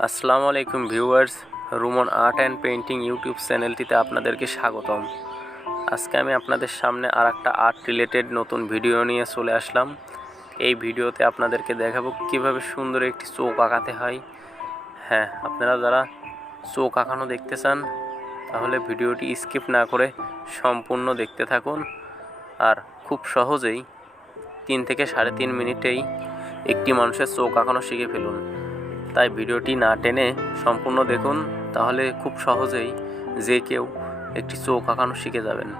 আসসালামু আলাইকুম viewers, Rumon art and painting YouTube চ্যানেলটিতে আপনাদেরকে স্বাগতম। আজকে আমি আপনাদের সামনে আরেকটা আর্ট রিলেটেড নতুন ভিডিও নিয়ে চলে আসলাম। এই ভিডিওতে আপনাদেরকে দেখাবো কিভাবে সুন্দর একটি চোখ আঁকাতে হয়। হ্যাঁ, আপনারা যারা চোখ আঁকানো দেখতে চান তাহলে ভিডিওটি স্কিপ না করে সম্পূর্ণ দেখতে থাকুন। আর খুব সহজেই 3 থেকে 3.5 মিনিটেই একটি মানুষের চোখ আঁকানো শিখে ফেলুন। তাই ভিডিওটি না টেনে সম্পূর্ণ দেখুন, তাহলে খুব সহজেই যে কেউ একটি চোখ আঁকানো শিখে যাবেন।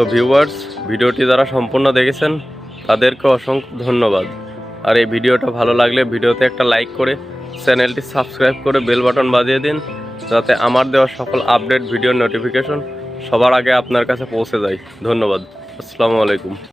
তো ভিউয়ার্স, ভিডিওটি যারা সম্পূর্ণ দেখেছেন তাদেরকে অসংখ্য ধন্যবাদ। আর এই ভিডিওটা ভালো লাগলে ভিডিওতে একটা লাইক করে চ্যানেলটি সাবস্ক্রাইব করে বেল বাটন বাজিয়ে দিন, যাতে আমার দেওয়া সকল আপডেট ভিডিওর নোটিফিকেশন সবার আগে আপনার কাছে পৌঁছে যায়। ধন্যবাদ। আসসালামু আলাইকুম।